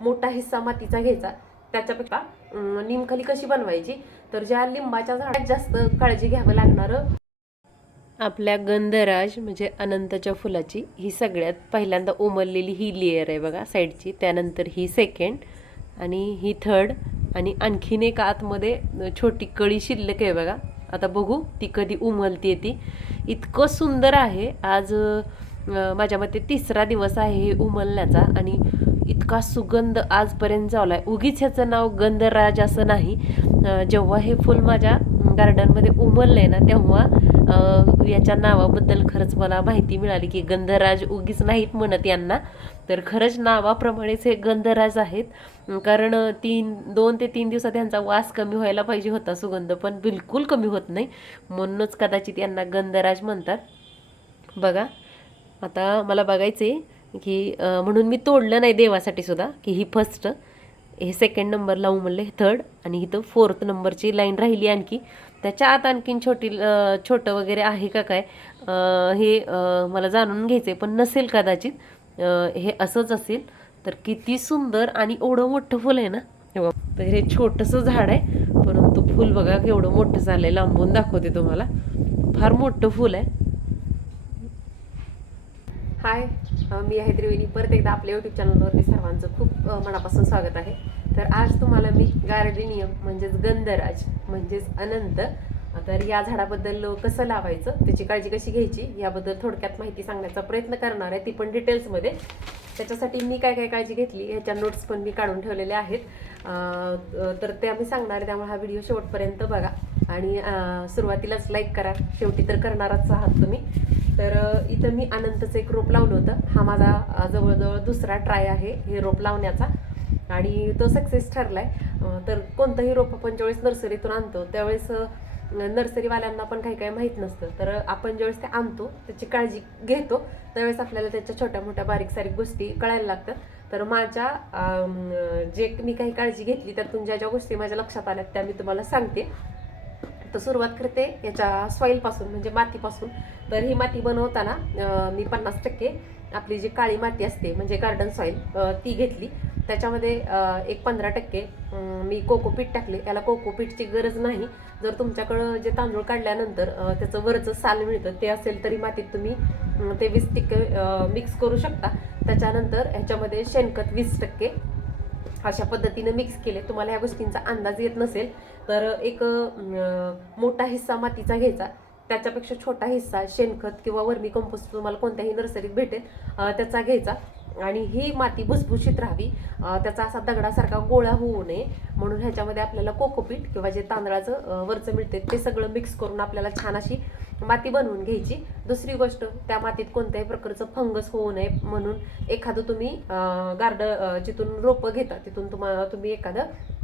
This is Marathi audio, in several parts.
मोठा हिस्सा मातीचा घ्यायचा. त्याच्यापेक्षा निमखली कशी बनवायची? तर ज्या लिंबाच्या झाडात जास्त काळजी घ्यावं लागणारं आपल्या गंधराज म्हणजे अनंतच्या फुलाची ही सगळ्यात पहिल्यांदा उमललेली ही लेअर आहे बघा साईडची. त्यानंतर ही सेकंड आणि ही थर्ड आणि आणखीन एक आतमध्ये छोटी कळी शिल्लक आहे बघा. आता बघू ती कधी उमलते ती. इतकं सुंदर आहे. आज माझ्या मते तिसरा दिवस आहे हे उमलण्याचा आणि इतका सुगंध आजपर्यंत चावला आहे उगीच ह्याचं नाव गंधराज असं नाही. जेव्हा हे फुल माझ्या गार्डनमध्ये उमललं आहे ना तेव्हा याच्या नावाबद्दल खरंच मला माहिती मिळाली की गंधराज उगीच नाहीत म्हणत यांना. तर खरंच नावाप्रमाणेच हे गंधराज आहेत. कारण तीन दोन ते तीन दिवसात यांचा वास कमी व्हायला पाहिजे होता सुगंध पण बिलकुल कमी होत नाही. म्हणूनच कदाचित यांना गंधराज म्हणतात. बघा आता मला बघायचं आहे की म्हणून मी तोडलं नाही देवासाठी सुद्धा की ही फर्स्ट हे सेकंड नंबर लावू म्हणले थर्ड आणि इथं फोर्थ नंबरची लाईन राहिली आणखी. त्याच्या आत आणखीन छोटी छोटं वगैरे आहे का काय हे मला जाणून घ्यायचं आहे पण नसेल कदाचित हे असंच असेल तर किती सुंदर आणि एवढं मोठं फुल आहे ना. तर हे छोटंसं झाड आहे परंतु फुल बघा एवढं मोठं झालं आहे लांबून दाखवते तुम्हाला. फार मोठं फुल आहे. हाय मी आहे त्रिवेणी. परत एकदा आपल्या यूट्यूब चॅनलवरती सर्वांचं खूप मनापासून स्वागत आहे. तर आज तुम्हाला मी गार्डेनियम म्हणजेच गंधराज म्हणजेच अनंत तर या झाडाबद्दल कसं लावायचं त्याची काळजी कशी घ्यायची याबद्दल थोडक्यात माहिती सांगण्याचा प्रयत्न करणार आहे ती पण डिटेल्समध्ये. त्याच्यासाठी मी काय काय काळजी घेतली ह्याच्या नोट्स पण मी काढून ठेवलेल्या आहेत. तर ते आम्ही सांगणार आहे त्यामुळे हा व्हिडिओ शेवटपर्यंत बघा. आणि सुरुवातीलाच लाईक करा. शेवटी तर करणारच आहात तुम्ही. तर इथं मी अनंतचं एक रोप लावलं होतं. हा माझा जवळजवळ दुसरा ट्राय आहे हे रोप लावण्याचा. आणि तो सक्सेस ठरला आहे तर कोणतंही रोप आपण ज्यावेळेस नर्सरीतून आणतो त्यावेळेस नर्सरीवाल्यांना पण काही काही माहीत नसतं. तर आपण ज्यावेळेस ते आणतो त्याची काळजी घेतो त्यावेळेस आपल्याला त्याच्या छोट्या मोठ्या बारीक सारीक गोष्टी कळायला लागतात. तर माझ्या जे मी काही काळजी घेतली त्यातून ज्या ज्या गोष्टी माझ्या लक्षात आल्यात त्या मी तुम्हाला सांगते. तर सुरुवात करते याच्या सॉईलपासून म्हणजे मातीपासून. तर ही माती बनवताना मी पन्नास टक्के आपली जी काळी माती असते म्हणजे गार्डन सॉईल ती घेतली. त्याच्यामध्ये एक पंधरा टक्के मी कोकोपीट टाकले. याला कोकोपीटची गरज नाही. जर तुमच्याकडं जे तांदूळ काढल्यानंतर त्याचं वरचं साल मिळतं ते असेल तरी मातीत तुम्ही ते वीस टक्के मिक्स करू शकता. त्याच्यानंतर ह्याच्यामध्ये शेणखत वीस टक्के अशा पद्धतीनं मिक्स केले. तुम्हाला ह्या गोष्टींचा अंदाज येत नसेल. तर एक मोठा हिस्सा मातीचा घ्यायचा. त्याच्यापेक्षा छोटा हिस्सा शेणखत किंवा वर्मी कंपोस्ट तुम्हाला कोणत्याही नर्सरीत भेटेल त्याचा घ्यायचा. आणि ही माती भुसभुशीत राहावी. त्याचा असा दगडासारखा गोळा होऊ नये. म्हणून ह्याच्यामध्ये आपल्याला कोकोपीट किंवा जे तांदळाचं वरचं मिळते ते सगळं मिक्स करून आपल्याला छान अशी माती बनवून घ्यायची. दुसरी गोष्ट त्या मातीत कोणत्याही प्रकारचं फंगस होऊ नये म्हणून एखादं तुम्ही गार्ड जिथून रोपं घेता तिथून तुम्हाला तुम्ही एखादं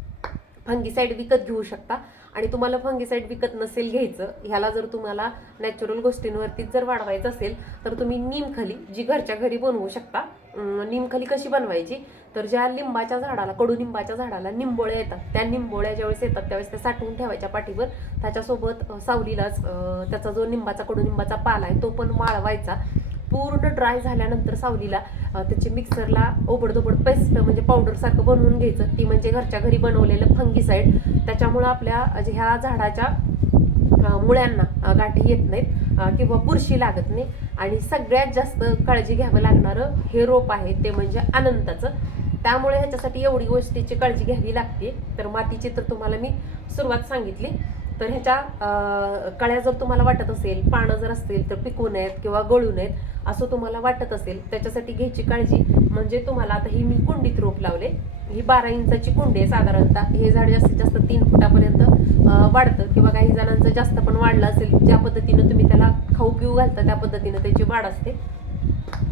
फंगीसाईड विकत घेऊ शकता. आणि तुम्हाला फंगीसाईड विकत नसेल घ्यायचं ह्याला जर तुम्हाला नॅचरल गोष्टींवरतीच जर वाढवायचं असेल तर तुम्ही निमखली जी घरच्या घरी बनवू शकता निमखली कशी बनवायची? तर ज्या लिंबाच्या झाडाला कडुनिंबाच्या झाडाला निंबोळ्या येतात. त्या निंबोळ्या ज्यावेळेस येतात त्यावेळेस त्या साठवून ठेवायच्या पाठीवर. त्याच्यासोबत सावलीलाच त्याचा जो निंबाचा कडुनिंबाचा पाला आहे तो पण वाळवायचा. पूर्ण ड्राय झाल्यानंतर सावलीला त्याची मिक्सरला ओबडधोबड पेस्ट म्हणजे पावडरसारखं बनवून घ्यायचं. ती म्हणजे घरच्या घरी बनवलेलं फंगीसाईड त्याच्यामुळं आपल्या जे ह्या झाडाच्या मुळ्यांना गाठी येत नाहीत किंवा बुरशी लागत नाही. आणि सगळ्यात जास्त काळजी घ्यावं लागणारं हे रोप आहे ते म्हणजे अनंताचं. त्यामुळे ह्याच्यासाठी एवढी गोष्टीची काळजी घ्यावी लागते. तर मातीची तर तुम्हाला मी सुरुवात सांगितली. तर ह्याच्या कळ्या जर तुम्हाला वाटत असेल पानं जर असतील तर पिकू नयेत किंवा गळू नयेत असं तुम्हाला वाटत असेल त्याच्यासाठी घ्यायची काळजी म्हणजे तुम्हाला आता ही मी कुंडीत रोप लावले. ही बारा इंचाची कुंडी आहे साधारणतः. हे झाड जास्तीत जास्त तीन फुटापर्यंत वाढतं किंवा काही जणांचं जास्त पण वाढलं असेल ज्या पद्धतीनं तुम्ही त्याला खाऊ पिऊ घालता त्या पद्धतीनं त्याची वाढ असते.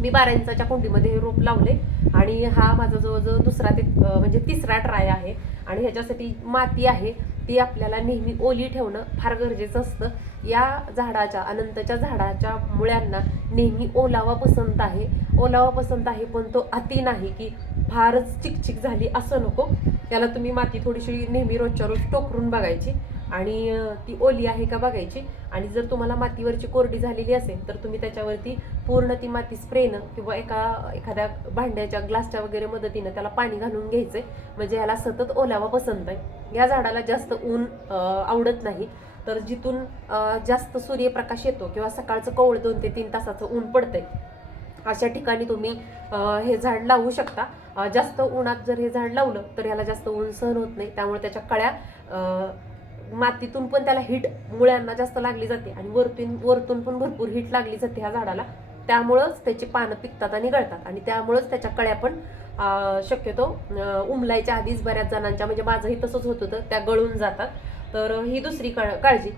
मी बारा इंचाच्या कुंडीमध्ये हे रोप लावले आणि हा माझा जवळजवळ दुसरा ते म्हणजे तिसरा ट्राय आहे आणि ह्याच्यासाठी माती आहे. ती आपल्याला नेहमी ओली ठेवणं फार गरजेचं असतं. या झाडाच्या अनंतच्या झाडाच्या मुळ्यांना नेहमी ओलावा पसंत आहे. ओलावा पसंत आहे पण तो अति नाही की फारच चिकचिक झाली असं नको. त्याला तुम्ही माती थोडीशी नेहमी रोजच्या रोज टोकरून बघायची. आणि ती ओली आहे का बघायची. आणि जर तुम्हाला मातीवरची कोरडी झालेली असेल तर तुम्ही त्याच्यावरती पूर्ण ती माती स्प्रेनं किंवा एका एखाद्या भांड्याच्या ग्लासच्या वगैरे मदतीनं त्याला पाणी घालून घ्यायचं आहे म्हणजे ह्याला सतत ओलावा पसंत आहे. या झाडाला जास्त ऊन आवडत नाही. तर जिथून जास्त सूर्यप्रकाश येतो किंवा सकाळचं कोवळ दोन ते तीन तासाचं ऊन पडतंय अशा ठिकाणी तुम्ही हे झाड लावू शकता. जास्त उन्हात जर हे झाड लावलं तर ह्याला जास्त ऊन सहन होत नाही. त्यामुळे त्याच्या कळ्या मातीतून पण त्याला हिट मुळ्यांना जास्त लागली जाते आणि वरतून वरतून पण भरपूर हिट लागली जाते ह्या झाडाला. त्यामुळंच त्याची पानं पिकतात आणि गळतात आणि त्यामुळंच त्याच्या कळ्या पण शक्यतो उमलायच्या आधीच बऱ्याच जणांच्या म्हणजे माझंही तसंच होत होतं त्या गळून जातात. तर ही दुसरी काळ- काळजी.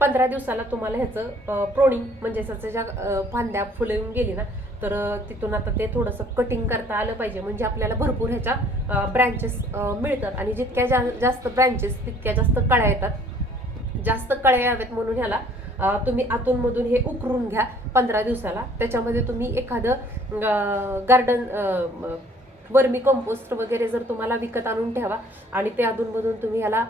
पंधरा दिवसाला तुम्हाला ह्याचं प्रोणिंग म्हणजे त्याचं ज्या फांद्या फुलं येऊन गेली ना तर तिथून आता ते थोडंसं कटिंग करता आलं पाहिजे. म्हणजे आपल्याला भरपूर ह्याच्या ब्रँचेस मिळतात. आणि जितक्या जा जास्त ब्रँचेस तितक्या जास्त कळ्या येतात. जास्त कळ्या याव्यात म्हणून ह्याला तुम्ही आतूनमधून हे उकरून घ्या पंधरा दिवसाला. त्याच्यामध्ये तुम्ही एखादं गार्डन वर्मी कंपोस्ट वगैरे जर तुम्हाला विकत आणून ठेवा आणि ते अधूनमधून तुम्ही ह्याला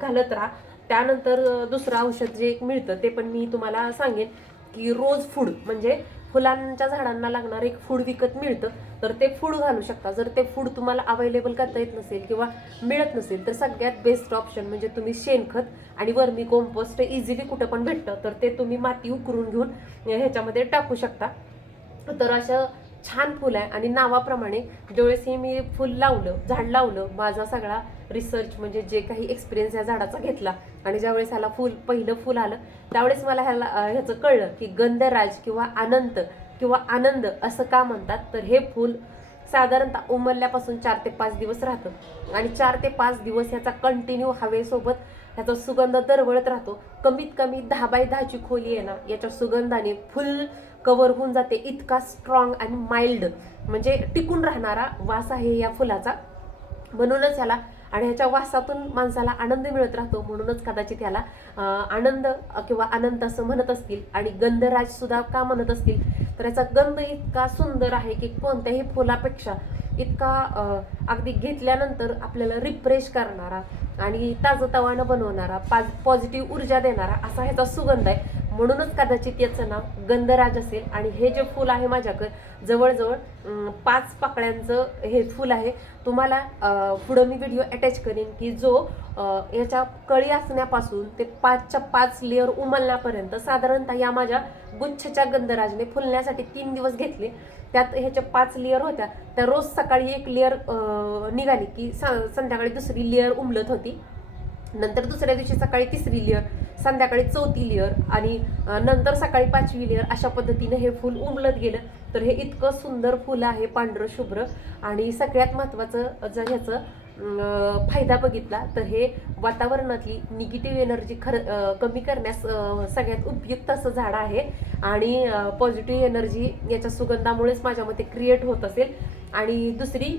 घालत राहा. त्यानंतर दुसरं औषध जे एक मिळतं ते पण मी तुम्हाला सांगेन की रोज फूड म्हणजे फुलांच्या झाडांना लागणारं एक फूड विकत मिळतं. तर ते फूड घालू शकता. जर ते फूड तुम्हाला अवेलेबल करता येत नसेल किंवा मिळत नसेल तर सगळ्यात बेस्ट ऑप्शन म्हणजे तुम्ही शेणखत आणि वर्मी कंपोस्ट इझिली कुठं पण भेटतं. तर ते तुम्ही माती उकरून घेऊन ह्याच्यामध्ये टाकू शकता. तर अशा छान फुल आहे आणि नावाप्रमाणे ज्यावेळेस हे मी फुल लावलं झाड लावलं माझा सगळा रिसर्च म्हणजे जे काही एक्सपिरियन्स या झाडाचा घेतला आणि ज्यावेळेस ह्याला फुल पहिलं फुल आलं त्यावेळेस मला ह्याला ह्याचं कळलं की गंधराज किंवा आनंद किंवा आनंद असं का म्हणतात? तर हे फुल साधारणतः उमलल्यापासून चार ते पाच दिवस राहतं. आणि चार ते पाच दिवस ह्याचा कंटिन्यू हवेसोबत ह्याचा सुगंध दरवळत राहतो. कमीत कमी दहा बाय दहाची खोली आहे ना याच्या सुगंधाने फुल कवर होऊन जाते. इतका स्ट्रॉंग आणि माइल्ड म्हणजे टिकून राहणारा वास आहे या फुलाचा. म्हणूनच ह्याला आणि ह्याच्या वासातून माणसाला आनंद मिळत राहतो. म्हणूनच कदाचित ह्याला आनंद किंवा आनंद असं म्हणत असतील आणि गंधराज सुद्धा का म्हणत असतील? तर याचा गंध इतका सुंदर आहे की कोणत्याही फुलापेक्षा इतका अगदी घेतल्यानंतर आपल्याला रिफ्रेश करणारा आणि ताजतवानं बनवणारा पाज पॉझिटिव्ह ऊर्जा देणारा असा ह्याचा सुगंध आहे. म्हणूनच कदाचित याचं नाव गंधराज असेल. आणि हे जे फुल आहे माझ्याकडे जवळजवळ पाच पाकळ्यांचं हे फुल आहे. तुम्हाला पुढं मी व्हिडिओ अटॅच करेन की जो ह्याच्या कळी असण्यापासून ते पाचच्या पाच लेअर उमलण्यापर्यंत साधारणतः या माझ्या गुच्छच्या गंधराजने फुलण्यासाठी तीन दिवस घेतले. त्यात ह्याच्या पाच लेअर होत्या. त्या रोज सकाळी एक लेअर निघाली की संध्याकाळी दुसरी लेअर उमलत होती. नंतर दुसऱ्या दिवशी सकाळी तिसरी लेअर संध्याकाळी चौथी लेअर आणि नंतर सकाळी पाचवी लेअर अशा पद्धतीने हे फूल उमलत गेलं. तर हे इतकं सुंदर फुलं आहे पांढरं शुभ्र आणि सगळ्यात महत्त्वाचं जर ह्याचं फायदा बघितला तर हे वातावरणातली निगेटिव्ह एनर्जी खर कमी करण्यास सगळ्यात उपयुक्त असं झाड आहे. आणि पॉझिटिव्ह एनर्जी याच्या सुगंधामुळेच माझ्या मते क्रिएट होत असेल. आणि दुसरी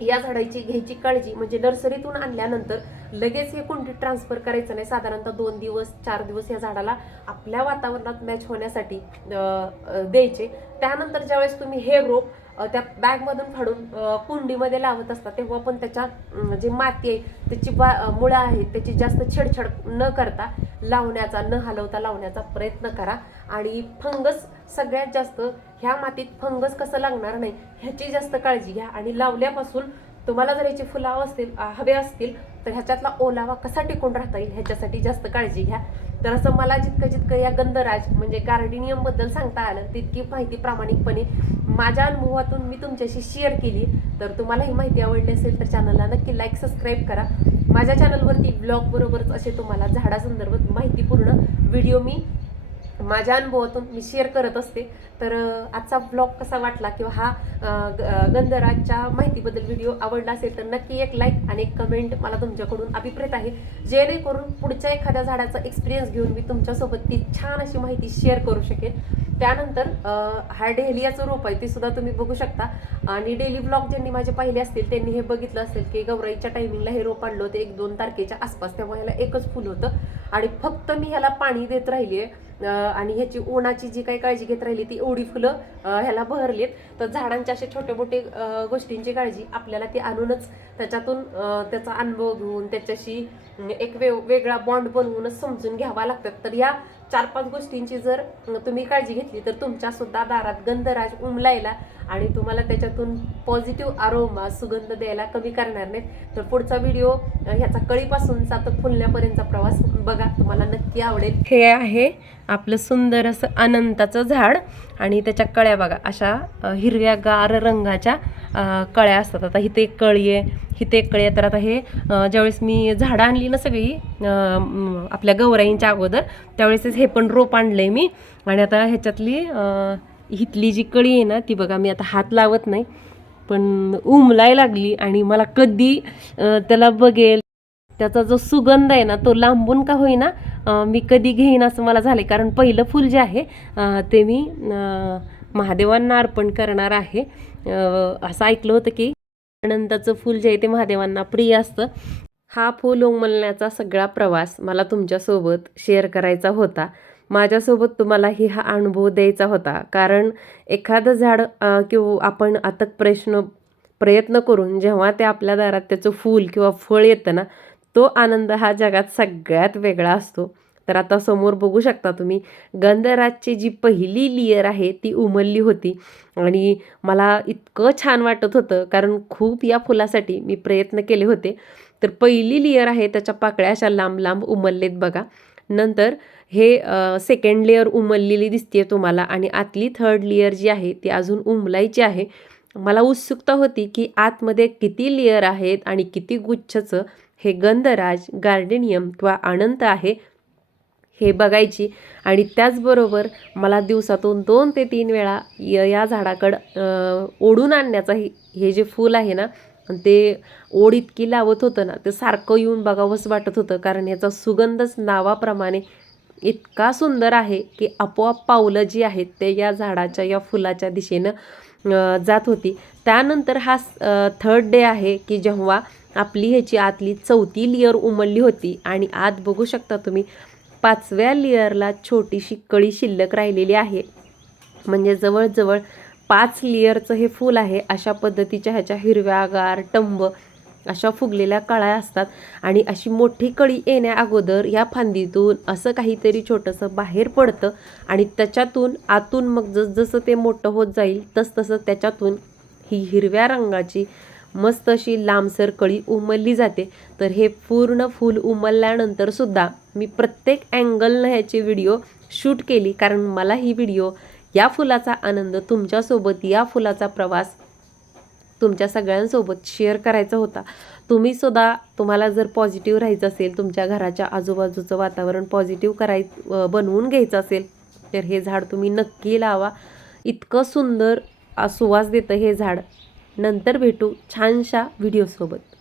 या झाडाची घ्यायची काळजी म्हणजे नर्सरीतून आणल्यानंतर लगेच हे कुंडीत ट्रान्सफर करायचं नाही. साधारणतः दोन दिवस चार दिवस या झाडाला आपल्या वातावरणात मॅच होण्यासाठी द्यायचे. त्यानंतर ज्यावेळेस तुम्ही हे रोप त्या बॅगमधून फाडून कुंडीमध्ये लावत असतात. तेव्हा पण त्याच्या जी माती आहे त्याची बा मुळं आहेत त्याची जास्त छेडछाड न करता लावण्याचा न हलवता लावण्याचा प्रयत्न करा. आणि फंगस सगळ्यात जास्त ह्या मातीत फंगस कसं लागणार नाही ह्याची जास्त काळजी घ्या. आणि लावल्यापासून तुम्हाला जर याची फुलं असतील हवे असतील तर ह्याच्यातला ओलावा कसा टिकून राहता येईल ह्याच्यासाठी जास्त काळजी घ्या. तर असं मला जितकं जितकं या गंधराज म्हणजे गार्डिनियमबद्दल सांगता आलं तितकी माहिती प्रामाणिकपणे माझ्या अनुभवातून मी तुमच्याशी शेअर केली. तर तुम्हाला ही माहिती आवडली असेल तर चॅनलला नक्की लाईक सबस्क्राईब करा. माझ्या चॅनलवरती ब्लॉग बरोबरच असे तुम्हाला झाडासंदर्भात माहितीपूर्ण व्हिडिओ मी माझ्या अनुभवातून मी शेअर करत असते. तर आजचा ब्लॉग कसा वाटला किंवा हा ग- गंधराजच्या माहितीबद्दल व्हिडिओ आवडला असेल तर नक्की एक लाईक आणि एक कमेंट मला तुमच्याकडून अभिप्रेत आहे. जेणेकरून पुढच्या एखाद्या झाडाचा एक्सपिरियन्स घेऊन मी तुमच्यासोबत ती छान अशी माहिती शेअर करू शकेन. त्यानंतर हा डेहलियाचं रोप आहे ते सुद्धा तुम्ही बघू शकता. आणि डेली ब्लॉग ज्यांनी माझे पाहिले असतील त्यांनी हे बघितलं असेल की गौराईच्या टायमिंगला हे रोप आणलं होतं एक दोन तारखेच्या आसपास. तेव्हा ह्याला एकच फुल होतं. आणि फक्त मी ह्याला पाणी देत राहिली आहे आणि ह्याची उन्हाची जी काही काळजी घेत राहिली ती एवढी फुलं ह्याला बहरलीत. तर झाडांच्या अशा छोटे मोठे गोष्टींची काळजी आपल्याला ती आणूनच त्याच्यातून त्याचा अनुभव घेऊन त्याच्याशी एक वे वेगळा बॉन्ड बनवूनच समजून घ्यावा लागतात. तर या चार पाच गोष्टींची जर तुम्ही काळजी घेतली तर तुमच्या सुद्धा दारात गंधराज उमलायला आणि तुम्हाला त्याच्यातून पॉझिटिव्ह आरोमा सुगंध द्यायला कमी करणार नाहीत. तर पुढचा व्हिडिओ ह्याचा कळीपासूनचा तर फुलण्यापर्यंतचा प्रवास बघा तुम्हाला नक्की आवडेल. हे आहे आपलं सुंदर असं अनंताचं झाड आणि त्याच्या कळ्या बघा अशा हिरव्यागार रंगाच्या कळ्या असतात. आता हिथे एक कळी आहे हिथे एक कळी आहे. तर आता हे ज्यावेळेस मी झाडं आणली ना सगळी आपल्या गौराईंच्या अगोदर त्यावेळेस हे पण रोप आणलं आहे मी. आणि आता ह्याच्यातली हिथली जी कळी आहे ना ती बघा मी आता हात लावत नाही पण उमलाय लागली आणि मला कधी त्याला बघेल. त्याचा जो सुगंध आहे ना तो लांबून का होईना मी कधी घेईन असं मला झालं कारण पहिलं फूल जे आहे ते मी महादेवांना अर्पण करणार आहे. असं ऐकलं होतं की अनंताचं फूल जे आहे ते महादेवांना प्रिय असतं. हा फूल उमलण्याचा सगळा प्रवास मला तुमच्यासोबत शेअर करायचा होता. माझ्यासोबत तुम्हालाही हा अनुभव द्यायचा होता. कारण एखादं झाड किंवा आपण अथक प्रश्न प्रयत्न करून जेव्हा ते आपल्या दारात त्याचं फूल किंवा फळ येतं ना तो आनंद हा जगात सगळ्यात वेगळा असतो. तर आता समोर बघू शकता तुम्ही गंधराजची जी पहिली लेयर आहे ती उमलली होती. आणि मला इतकं छान वाटत होतं कारण खूप या फुलासाठी मी प्रयत्न केले होते. तर पहिली लेयर आहे त्याच्या पाकळ्या अशा लांब लांब उमललेत बघा. नंतर हे सेकंड लेअर उमललेली दिसते तुम्हाला आणि आतली थर्ड लेअर जी आहे ती अजून उमलायची आहे. मला उत्सुकता होती की आतमध्ये किती लेअर आहेत आणि किती गुच्छचं हे गंधराज गार्डेनियम किंवा अनंत आहे हे बघायची. आणि त्याचबरोबर मला दिवसातून दोन ते तीन वेळा य या झाडाकडं ओढून आणण्याचा हे हे जे फूल आहे ना ते ओढ इतकी लावत होतं ना ते सारखं येऊन बघावंच वाटत होतं. कारण याचा सुगंधच नावाप्रमाणे इतका सुंदर आहे की आपोआप पावलं जी आहेत ते या झाडाच्या या फुलाच्या दिशेनं जात होती. त्यानंतर हा थर्ड डे आहे की जेव्हा आपली ह्याची आतली चौथी लेअर उमलली होती. आणि आत बघू शकता तुम्ही पाचव्या लेअरला छोटीशी कळी शिल्लक राहिलेली आहे. म्हणजे जवळजवळ पाच लेयरचं हे फूल आहे अशा पद्धतीच्या ह्याच्या हिरव्यागार टंब अशा फुगलेल्या कळ्या असतात आणि अशी मोठी कळी येण्या अगोदर या फांदीतून असं काहीतरी छोटंसं बाहेर पडतं आणि त्याच्यातून आतून मग जसजसं ते मोठं होत जाईल तसतसं त्याच्यातून ही हिरव्या रंगाची मस्त अशी लांबसर कळी उमलली जाते. तर हे पूर्ण फूल उमलल्यानंतर सुद्धा मी प्रत्येक अँगलनं ह्याची व्हिडिओ शूट केली. कारण मला ही व्हिडिओ या फुलाचा आनंद तुमच्यासोबत या फुलाचा प्रवास तुमच्या सगळ्यांसोबत शेअर करायचा होता. तुम्ही सुद्धा तुम्हाला जर पॉझिटिव्ह राहायचं असेल तुमच्या घराच्या आजूबाजूचं वातावरण पॉझिटिव्ह कराय बनवून घ्यायचं असेल तर हे झाड तुम्ही नक्की लावा. इतकं सुंदर सुवास देतं हे झाड. नंतर भेटू छानशा व्हिडिओसोबत